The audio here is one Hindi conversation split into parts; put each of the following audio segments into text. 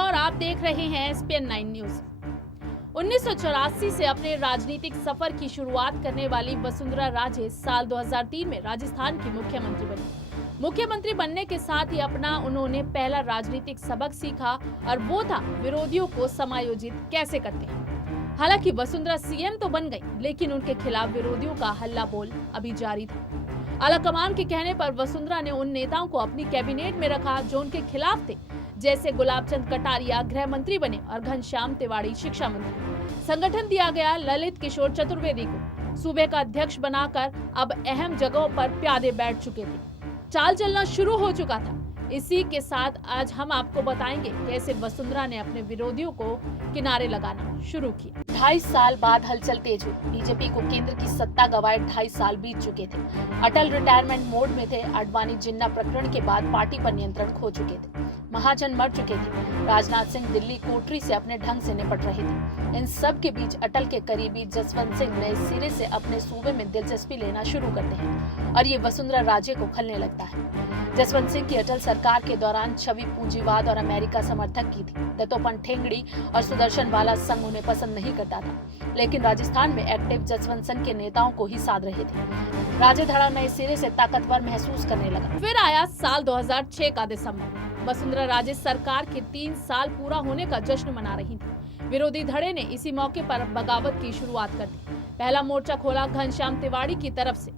और आप देख रहे हैं एसपीएन 9 न्यूज। 1984 से अपने राजनीतिक सफर की शुरुआत करने वाली वसुंधरा राजे साल 2003 में राजस्थान की मुख्यमंत्री बनी। मुख्यमंत्री बनने के साथ ही अपना उन्होंने पहला राजनीतिक सबक सीखा और वो था विरोधियों को समायोजित कैसे करते हैं। हालांकि वसुंधरा सीएम तो बन गई, लेकिन उनके खिलाफ विरोधियों का हल्ला बोल अभी जारी था। आलाकमान के कहने पर वसुंधरा ने उन नेताओं को अपनी कैबिनेट में रखा जो उनके खिलाफ थे, जैसे गुलाबचंद कटारिया गृह मंत्री बने और घनश्याम तिवाड़ी शिक्षा मंत्री। संगठन दिया गया ललित किशोर चतुर्वेदी को। सूबे का अध्यक्ष बनाकर अब अहम जगहों पर प्यादे बैठ चुके थे। चाल चलना शुरू हो चुका था। इसी के साथ आज हम आपको बताएंगे कैसे वसुंधरा ने अपने विरोधियों को किनारे लगाना शुरू किया। 2.5 साल बाद हलचल तेज हुई। बीजेपी को केंद्र की सत्ता गंवाए 2.5 साल बीत चुके थे। अटल रिटायरमेंट मोड में थे। आडवाणी जिन्ना प्रकरण के बाद पार्टी पर नियंत्रण खो चुके थे। महाजन मर चुके थे। राजनाथ सिंह दिल्ली कोठरी से अपने ढंग से निपट रहे थे। इन सब के बीच अटल के करीबी जसवंत सिंह नए सिरे से अपने सूबे में दिलचस्पी लेना शुरू करते हैं और ये वसुंधरा राजे को खलने लगता है। जसवंत सिंह की अटल सरकार के दौरान छवि पूंजीवाद और अमेरिका समर्थक की थी। दत्तोपन ठेंगड़ी और सुदर्शन वाला संघ उन्हें पसंद नहीं करता था, लेकिन राजस्थान में एक्टिव जसवंत सिंह के नेताओं को ही साध रहे थे। राजे धड़ा नए सिरे से ताकतवर महसूस करने लगा। फिर आया साल 2006 का दिसंबर। वसुंधरा राजे सरकार के 3 साल पूरा होने का जश्न मना रही थी। विरोधी धड़े ने इसी मौके पर बगावत की शुरुआत कर दी। पहला मोर्चा खोला घनश्याम तिवाड़ी की तरफ से।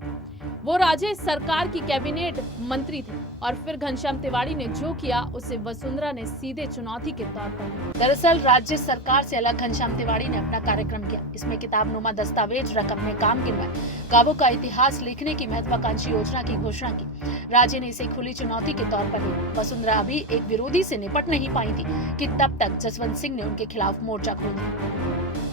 वो राजे सरकार की कैबिनेट मंत्री थे और फिर घनश्याम तिवाड़ी ने जो किया उसे वसुंधरा ने सीधे चुनौती के तौर पर। दरअसल राज्य सरकार से अलग घनश्याम तिवाड़ी ने अपना कार्यक्रम किया। इसमें किताबनुमा दस्तावेज रख अपने काम गिनवाए। गांवों का इतिहास लिखने की महत्वाकांक्षी योजना की घोषणा की। राज्य ने इसे खुली चुनौती के तौर पर ली। वसुंधरा अभी एक विरोधी से निपट नहीं पाई थी कि तब तक जसवंत सिंह ने उनके खिलाफ मोर्चा खोल दिया।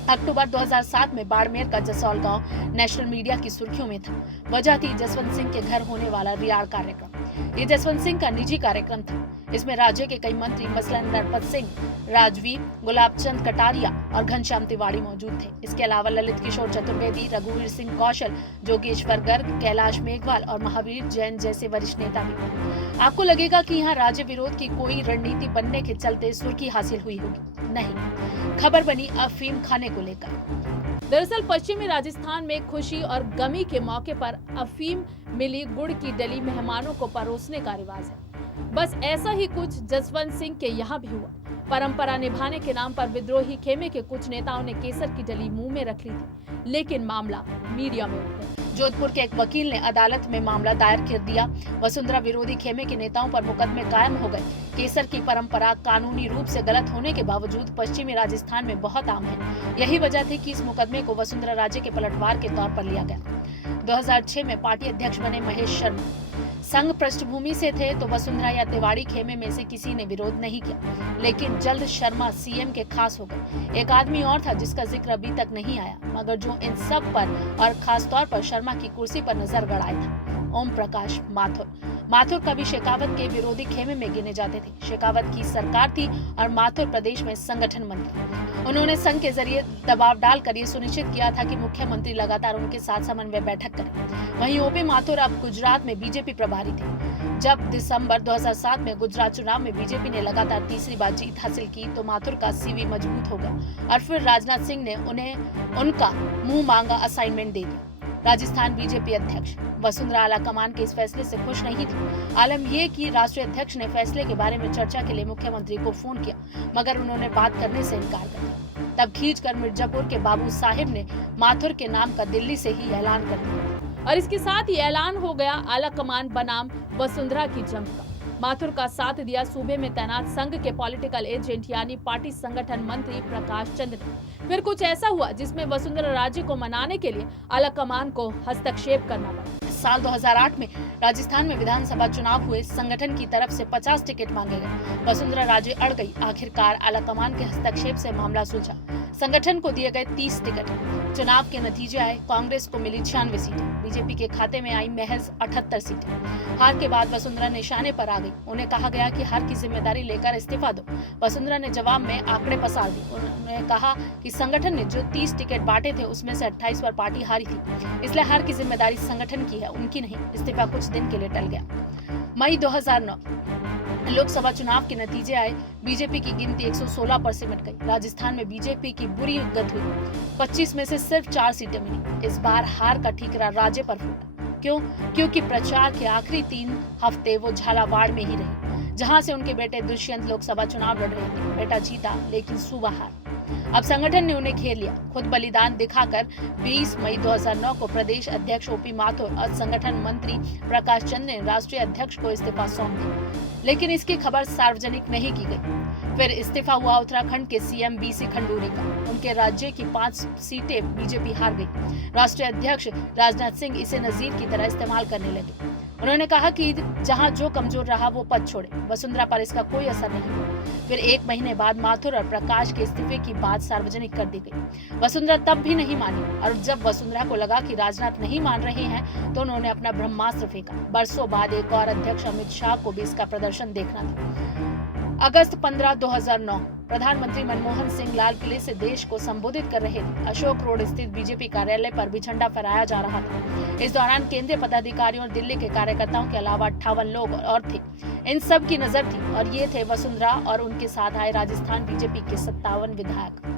अक्टूबर 2007 में बाड़मेर का जसौल गांव नेशनल मीडिया की सुर्खियों में था। वजह थी जसवंत सिंह के घर होने वाला रियाड़ कार्यक्रम। ये जसवंत सिंह का निजी कार्यक्रम था। इसमें राज्य के कई मंत्री मसलन नरपत सिंह, राजवीर, गुलाबचंद कटारिया और घनश्याम तिवाड़ी मौजूद थे। इसके अलावा ललित किशोर चतुर्वेदी, रघुवीर सिंह कौशल, जोगेश्वर गर्ग, कैलाश मेघवाल और महावीर जैन जैसे वरिष्ठ नेता भी। आपको लगेगा कि यहाँ राज्य विरोध की कोई रणनीति बनने के चलते सुर्खी हासिल हुई होगी। नहीं, खबर बनी अफीम खाने को लेकर। दरअसल पश्चिमी राजस्थान में खुशी और गमी के मौके पर अफीम मिली गुड़ की डली मेहमानों को परोसने का रिवाज है। बस ऐसा ही कुछ जसवंत सिंह के यहाँ भी हुआ। परंपरा निभाने के नाम पर विद्रोही खेमे के कुछ नेताओं ने केसर की डली मुंह में रख ली थी, लेकिन मामला मीडिया में उठ गया। जोधपुर के एक वकील ने अदालत में मामला दायर कर दिया। वसुंधरा विरोधी खेमे के नेताओं पर मुकदमे कायम हो गए। केसर की परंपरा कानूनी रूप से गलत होने के बावजूद पश्चिमी राजस्थान में बहुत आम है। यही वजह थी कि इस मुकदमे को वसुंधरा राजे के पलटवार के तौर पर लिया गया। 2006 में पार्टी अध्यक्ष बने महेश शर्मा। संघ पृष्ठभूमि से थे तो वसुंधरा या तिवाड़ी खेमे में से किसी ने विरोध नहीं किया, लेकिन जल्द शर्मा सीएम के खास हो गए। एक आदमी और था जिसका जिक्र अभी तक नहीं आया, मगर जो इन सब पर और खास तौर पर शर्मा की कुर्सी पर नजर गड़ाया था, ओम प्रकाश माथुर। माथुर कभी शेखावत के विरोधी खेमे में गिने जाते थे। शेखावत की सरकार थी और माथुर प्रदेश में संगठन मंत्री। उन्होंने संघ के जरिए दबाव डालकर ये सुनिश्चित किया था कि मुख्यमंत्री लगातार उनके साथ समन्वय बैठक करें। वहीं ओपी माथुर अब गुजरात में बीजेपी प्रभारी थे। जब दिसंबर 2007 में गुजरात चुनाव में बीजेपी ने लगातार तीसरी बार जीत हासिल की तो माथुर का सीवी मजबूत हो गया और फिर राजनाथ सिंह ने उन्हें उनका मुंह मांगा असाइनमेंट दे दिया। राजस्थान बीजेपी अध्यक्ष वसुंधरा आलाकमान के इस फैसले से खुश नहीं थी। आलम यह कि राष्ट्रीय अध्यक्ष ने फैसले के बारे में चर्चा के लिए मुख्यमंत्री को फोन किया, मगर उन्होंने बात करने से इनकार कर दिया। तब खींचकर मिर्जापुर के बाबू साहिब ने माथुर के नाम का दिल्ली से ही ऐलान कर दिया और इसके साथ ही ऐलान हो गया आलाकमान बनाम वसुंधरा की जंग का। माथुर का साथ दिया सूबे में तैनात संघ के पॉलिटिकल एजेंट यानी पार्टी संगठन मंत्री प्रकाश चंद्र ने। फिर कुछ ऐसा हुआ जिसमें वसुंधरा राजे को मनाने के लिए आलाकमान को हस्तक्षेप करना पड़ा। साल 2008 में राजस्थान में विधानसभा चुनाव हुए। संगठन की तरफ से 50 टिकट मांगे गए। वसुंधरा राजे अड़ गई। आखिरकार आलाकमान के हस्तक्षेप से मामला सुलझा। संगठन को दिए गए 30 टिकट। चुनाव के नतीजे आए। कांग्रेस को मिली 96 सीटें। बीजेपी के खाते में आई महज 78 सीटें। हार के बाद वसुंधरा निशाने पर आ गई। उन्हें कहा गया कि हार की जिम्मेदारी लेकर इस्तीफा दो। वसुंधरा ने जवाब में आंकड़े पसार दी। उन्होंने कहा कि संगठन ने जो 30 टिकट बांटे थे उसमें से 28 पर पार्टी हारी थी, इसलिए हार की जिम्मेदारी संगठन की है, उनकी नहीं। इस्तीफा कुछ दिन के लिए टल गया। मई 2009 लोकसभा चुनाव के नतीजे आए। बीजेपी की गिनती 116 पर सिमट गई। राजस्थान में बीजेपी की बुरी गत हुई। 25 में से सिर्फ 4 सीटें मिली। इस बार हार का ठीकरा राज्य पर फूटा। क्यों? क्योंकि प्रचार के आखिरी 3 हफ्ते वो झालावाड़ में ही रही, जहां से उनके बेटे दुष्यंत लोकसभा चुनाव लड़ रहे थे। बेटा जीता, लेकिन सूबा हार। अब संगठन ने उन्हें घेर लिया। खुद बलिदान दिखाकर 20 मई 2009 को प्रदेश अध्यक्ष ओपी माथुर और संगठन मंत्री प्रकाश चंद ने राष्ट्रीय अध्यक्ष को इस्तीफा सौंप दिया, लेकिन इसकी खबर सार्वजनिक नहीं की गई। फिर इस्तीफा हुआ उत्तराखंड के सीएम बीसी खंडूरी का। उनके राज्य की 5 सीटें बीजेपी हार गई। राष्ट्रीय अध्यक्ष राजनाथ सिंह इसे नजीर की तरह इस्तेमाल करने लगे। उन्होंने कहा कि जहां जो कमजोर रहा वो पद छोड़े। वसुंधरा पर इसका कोई असर नहीं हुआ। फिर 1 महीने बाद माथुर और प्रकाश के इस्तीफे की बात सार्वजनिक कर दी गई। वसुंधरा तब भी नहीं मानी, और जब वसुंधरा को लगा कि राजनाथ नहीं मान रहे हैं तो उन्होंने अपना ब्रह्मास्त्र फेंका। बरसों बाद एक और अध्यक्ष अमित शाह को भी इसका प्रदर्शन देखना था। अगस्त 15, 2009 प्रधानमंत्री मनमोहन सिंह लाल किले से देश को संबोधित कर रहे थे। अशोक रोड स्थित बीजेपी कार्यालय पर भी झंडा फहराया जा रहा था। इस दौरान केंद्रीय पदाधिकारियों और दिल्ली के कार्यकर्ताओं के अलावा 58 लोग और थे। इन सब की नजर थी, और ये थे वसुंधरा और उनके साथ आए राजस्थान बीजेपी के 57 विधायक।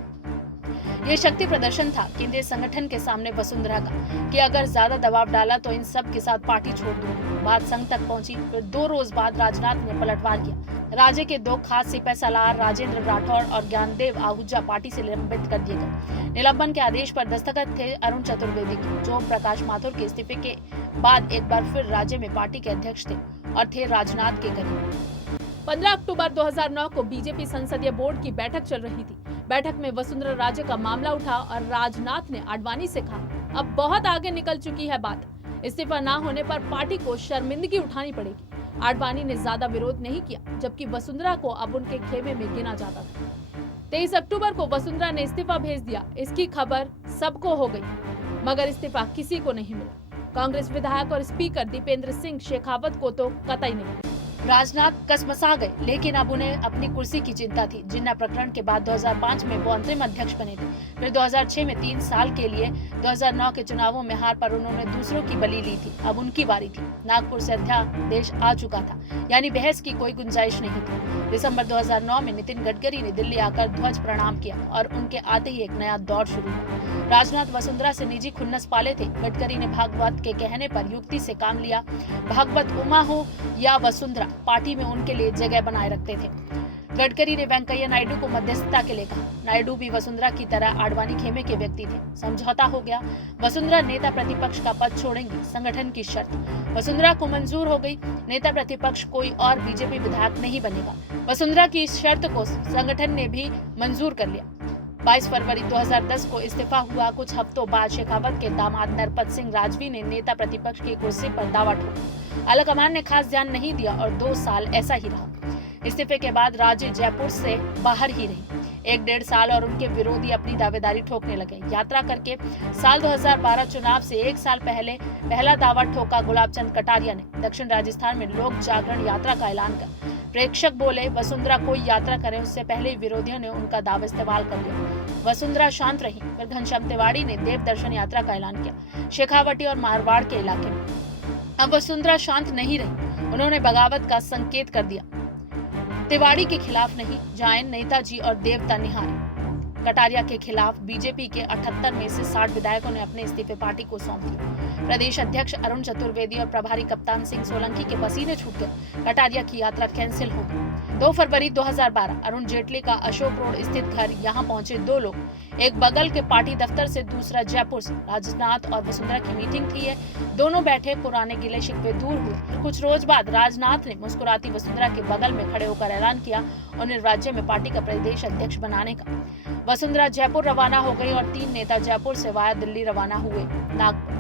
ये शक्ति प्रदर्शन था केंद्रीय संगठन के सामने वसुंधरा का, कि अगर ज्यादा दबाव डाला तो इन सब के साथ पार्टी छोड़ दूंगी। बात संघ तक पहुंची। फिर 2 रोज बाद राजनाथ ने पलटवार किया। राज्य के 2 खास सिपह सलार राजेंद्र राठौड़ और ज्ञानदेव आहूजा पार्टी से निलंबित कर दिए गए। निलंबन के आदेश पर दस्तखत थे अरुण चतुर्वेदी की, जो प्रकाश माथुर के इस्तीफे के बाद एक बार फिर राज्य में पार्टी के अध्यक्ष थे और थे राजनाथ के करीब। 15 अक्टूबर 2009 को बीजेपी संसदीय बोर्ड की बैठक चल रही थी। बैठक में वसुंधरा राजे का मामला उठा और राजनाथ ने आडवाणी से कहा, अब बहुत आगे निकल चुकी है बात। इस्तीफा न होने पर पार्टी को शर्मिंदगी उठानी पड़ेगी। आडवाणी ने ज्यादा विरोध नहीं किया, जबकि वसुंधरा को अब उनके खेमे में गिना जाता था। 23 अक्टूबर को वसुंधरा ने इस्तीफा भेज दिया। इसकी खबर सबको हो गई, मगर इस्तीफा किसी को नहीं मिला। कांग्रेस विधायक और स्पीकर दीपेंद्र सिंह शेखावत को तो कतई नहीं। राजनाथ कसमसा गए, लेकिन अब उन्हें अपनी कुर्सी की चिंता थी। जिन्ना प्रकरण के बाद 2005 में वो अंतरिम अध्यक्ष बने थे। फिर 2006 में 3 साल के लिए 2009 के चुनावों में हार पर उन्होंने दूसरों की बलि ली थी। अब उनकी बारी थी। नागपुर से अध्यादेश आ चुका था, यानी बहस की कोई गुंजाइश नहीं थी। दिसंबर 2009 में नितिन गडकरी ने दिल्ली आकर ध्वज प्रणाम किया और उनके आते ही एक नया दौर शुरू हुआ। राजनाथ वसुंधरा से निजी खुन्नस पाले थे। गडकरी ने भागवत के कहने पर युक्ति से काम लिया। भागवत उमा हो या वसुंधरा, पार्टी में उनके लिए जगह बनाए रखते थे। गडकरी ने वेंकैया नायडू को मध्यस्थता के लिए कहा। नायडू भी वसुंधरा की तरह आडवाणी खेमे के व्यक्ति थे। समझौता हो गया। वसुंधरा नेता प्रतिपक्ष का पद छोड़ेंगी, संगठन की शर्त। वसुंधरा को मंजूर हो गई। नेता प्रतिपक्ष कोई और बीजेपी विधायक नहीं बनेगा। वसुंधरा की इस शर्त को संगठन ने भी मंजूर कर लिया। 22 फरवरी 2010 को इस्तीफा हुआ। कुछ हफ्तों बाद शेखावत के दामाद नरपत सिंह राजवी ने नेता प्रतिपक्ष की कुर्सी पर दावा ठोका। आलाकमान ने खास ध्यान नहीं दिया और 2 साल ऐसा ही रहा। इस्तीफे के बाद राजे जयपुर से बाहर ही रही। 1-1.5 साल और उनके विरोधी अपनी दावेदारी ठोकने लगे। यात्रा करके साल 2012 चुनाव से 1 साल पहले पहला दावा ठोका गुलाबचंद कटारिया ने। दक्षिण राजस्थान में लोक जागरण यात्रा का ऐलान कर प्रेक्षक बोले, वसुंधरा कोई यात्रा करे उससे पहले विरोधियों ने उनका दावा इस्तेमाल कर लिया। वसुंधरा शांत रही। फिर घनश्याम तिवाड़ी ने देव दर्शन यात्रा का ऐलान किया, शेखावटी और मारवाड़ के इलाके में। अब वसुंधरा शांत नहीं रही। उन्होंने बगावत का संकेत कर दिया। तिवाड़ी के खिलाफ नहीं, जाएं नेताजी और देवता निहारे। कटारिया के खिलाफ बीजेपी के 78 में से 60 विधायकों ने अपने इस्तीफे पार्टी को सौंप दिए। प्रदेश अध्यक्ष अरुण चतुर्वेदी और प्रभारी कप्तान सिंह सोलंकी के पसीने छूट गए। कटारिया की यात्रा कैंसिल हो गई। 2 फरवरी 2012 अरुण जेटली का अशोक रोड स्थित घर, यहाँ पहुंचे 2 लोग, एक बगल के पार्टी दफ्तर से, दूसरा जयपुर से। राजनाथ और वसुंधरा की मीटिंग थी ये। दोनों बैठे, पुराने गिले शिकवे दूर हुए। कुछ रोज बाद राजनाथ ने मुस्कुराती वसुंधरा के बगल में खड़े होकर ऐलान किया उन्हें राज्य में पार्टी का प्रदेश अध्यक्ष बनाने का। वसुंधरा जयपुर रवाना हो गई और 3 नेता जयपुर से वाया दिल्ली रवाना हुए नागपुर।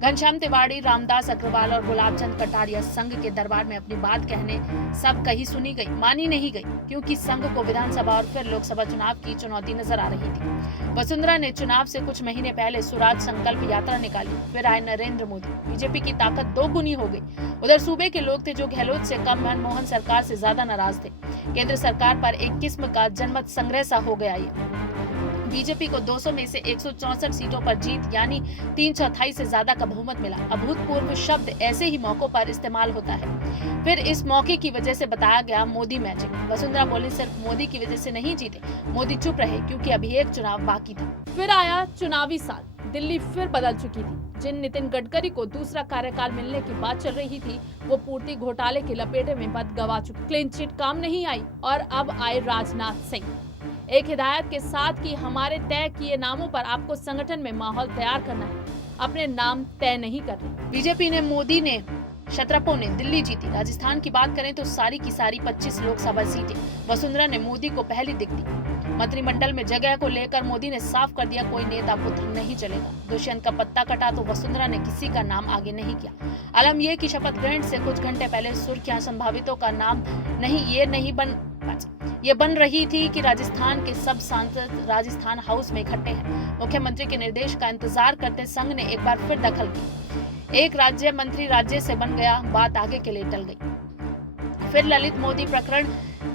घनश्याम तिवाड़ी, रामदास अग्रवाल और गुलाबचंद कटारिया संघ के दरबार में अपनी बात कहने सब कही सुनी गई, मानी नहीं गई, क्योंकि संघ को विधानसभा और फिर लोकसभा चुनाव की चुनौती नजर आ रही थी। वसुंधरा ने चुनाव से कुछ महीने पहले स्वराज संकल्प यात्रा निकाली। फिर आए नरेंद्र मोदी। बीजेपी की ताकत 2 गुनी हो गई। उधर सूबे के लोग थे जो गहलोत से कम मनमोहन सरकार से ज्यादा नाराज थे। केंद्र सरकार पर एक किस्म का जनमत संग्रह सा हो गया ये। बीजेपी को 200 में से 164 सीटों पर जीत यानी 3/4 से ज्यादा का बहुमत मिला। अभूतपूर्व शब्द ऐसे ही मौकों पर इस्तेमाल होता है। फिर इस मौके की वजह से बताया गया मोदी मैजिक। वसुंधरा बोली सिर्फ मोदी की वजह से नहीं जीते, मोदी चुप रहे क्योंकि अभी एक चुनाव बाकी था। फिर आया चुनावी साल, दिल्ली फिर बदल चुकी थी। जिन नितिन गडकरी को दूसरा कार्यकाल मिलने की बात चल रही थी, वो पूर्ति घोटाले के लपेटे में बद गवा चुके। क्लीन चिट काम नहीं आई और अब आए राजनाथ सिंह एक हिदायत के साथ कि हमारे तय किए नामों पर आपको संगठन में माहौल तैयार करना है, अपने नाम तय नहीं कर रहे। बीजेपी ने, मोदी ने, क्षत्रपों ने दिल्ली जीती। राजस्थान की बात करें तो सारी की सारी 25 लोकसभा सीटें वसुंधरा ने मोदी को पहली दिख दी। मंत्रिमंडल में जगह को लेकर मोदी ने साफ कर दिया, कोई नेता पुत्र नहीं चलेगा। दुष्यंत का पत्ता कटा तो वसुंधरा ने किसी का नाम आगे नहीं किया। आलम यह कि शपथ ग्रहण से कुछ घंटे पहले सुर्खियां संभावितों का नाम ये बन रही थी कि राजस्थान के सब सांसद राजस्थान हाउस में इकट्ठे हैं। मुख्यमंत्री के निर्देश का इंतजार करते संघ ने एक बार फिर दखल की। एक राज्य मंत्री राज्य से बन गया, बात आगे के लिए टल गई। फिर ललित मोदी प्रकरण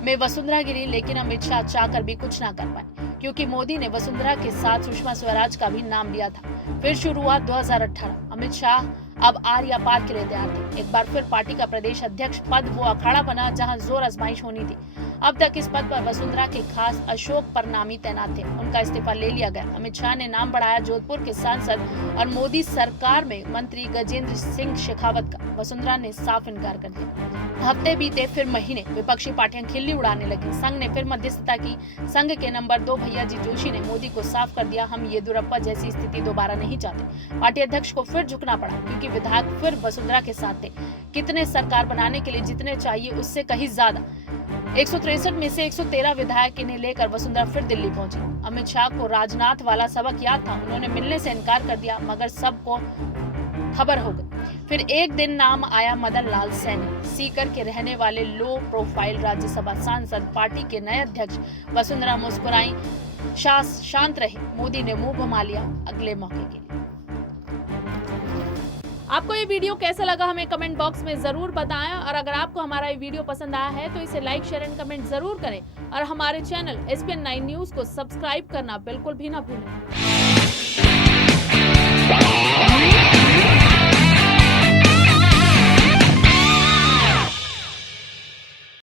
में वसुंधरा गिरी, लेकिन अमित शाह चाहकर भी कुछ ना कर पाए क्योंकि मोदी ने वसुंधरा के साथ सुषमा स्वराज का भी नाम लिया था। फिर शुरू हुआ 2018। अमित शाह अब आर या पार के लिए तैयार थे। एक बार फिर पार्टी का प्रदेश अध्यक्ष पद वो अखाड़ा बना जहां जोर आजमाइश होनी थी। अब तक इस पद पर वसुंधरा के खास अशोक परनामी तैनात थे, उनका इस्तीफा ले लिया गया। अमित शाह ने नाम बढ़ाया जोधपुर के सांसद और मोदी सरकार में मंत्री गजेंद्र सिंह शेखावत का। वसुंधरा ने साफ इनकार कर दिया। हफ्ते बीते, फिर महीने, विपक्षी पार्टियां खिल्ली उड़ाने लगी। संघ ने फिर मध्यस्थता की। संघ के नंबर 2 भैया जी जोशी ने मोदी को साफ कर दिया, हम येदियुरप्पा जैसी स्थिति दोबारा नहीं चाहते। पार्टी अध्यक्ष को फिर झुकना पड़ा क्योंकि विधायक फिर वसुंधरा के साथ थे। कितने सरकार बनाने के लिए जितने चाहिए उससे कहीं ज्यादा 163 में से 113 विधायक इन्हें लेकर वसुंधरा फिर दिल्ली पहुंची। अमित शाह को राजनाथ वाला सबक याद था, उन्होंने मिलने से इनकार कर दिया, मगर सबको खबर हो गई। फिर एक दिन नाम आया मदन लाल सैनी, सीकर के रहने वाले लो प्रोफाइल राज्यसभा सांसद। पार्टी के नए अध्यक्ष। वसुंधरा मुस्कुराई, शांत रहे। मोदी ने मुंह घुमा लिया अगले मौके के लिए। आपको ये वीडियो कैसा लगा हमें कमेंट बॉक्स में जरूर बताएं, और अगर आपको हमारा ये वीडियो पसंद आया है तो इसे लाइक, शेयर एंड कमेंट जरूर करें, और हमारे चैनल SPN9 न्यूज को सब्सक्राइब करना बिल्कुल भी ना भूलें।